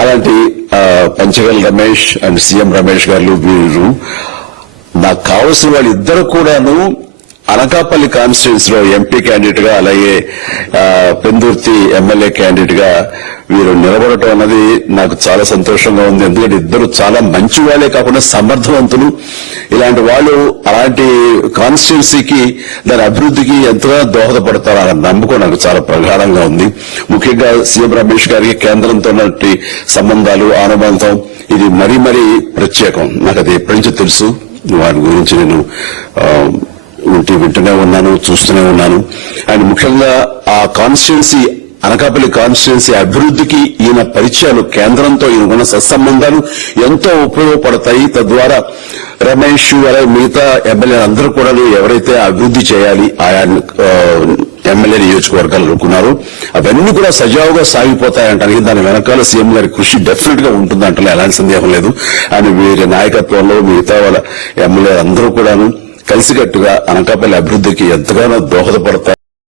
అలాంటి Panchagal Ramesh and CM Ramesh గారు వీరు నాకు కావలసిన వాళ్ళు ఇద్దరు కూడాను అనకాపల్లి కాన్స్టిట్యున్సీ లో ఎంపీ క్యాండిడేట్ గా అలాగే పెందుర్తి ఎమ్మెల్యే క్యాండిడేట్ గా వీరు నిలబడటం అన్నది నాకు చాలా సంతోషంగా ఉంది. ఎందుకంటే ఇద్దరు చాలా మంచి వాళ్లే కాకుండా సమర్థవంతులు. ఇలాంటి వాళ్ళు అలాంటి కాన్స్టిట్యున్సీకి దాని అభివృద్ధికి ఎంతగా దోహదపడతారో అన్న నమ్మకం నాకు చాలా ప్రగాఢంగా ఉంది. ముఖ్యంగా సీఎం రమేష్ గారికి కేంద్రంతో సంబంధాలు అనుబంధం ఇది మరీ మరీ ప్రత్యేకం. నాకు అది ఎప్పటి నుంచో తెలుసు. వారి గురించి నేను వింటూనే ఉన్నాను, చూస్తూనే ఉన్నాను. అండ్ ముఖ్యంగా ఆ కాన్స్టిట్యున్సీ అనకాపల్లి కాన్స్టిట్యున్సీ అభివృద్ధికి ఈయన పరిచయాలు కేంద్రంతో ఈయనకున్న సత్సంబంధాలు ఎంతో ఉపయోగపడతాయి. తద్వారా రమేష్ అలాగే మిగతా ఎమ్మెల్యేలు అందరూ కూడా ఎవరైతే అభివృద్ధి చేయాలి ఆయా ఎమ్మెల్యే నియోజకవర్గాలు అనుకున్నారు అవన్నీ కూడా సజావుగా సాగిపోతాయంటానికి దాని వెనకాల సీఎం గారి కృషి డెఫినెట్ గా ఉంటుందంటే ఎలాంటి సందేహం లేదు. అండ్ వీరి నాయకత్వంలో మిగతా వాళ్ళ ఎమ్మెల్యేలు అందరూ కూడాను కలిసికట్టుగా అనకాపల్లి అభివృద్ధికి ఎంతగానో దోహదపడతారు.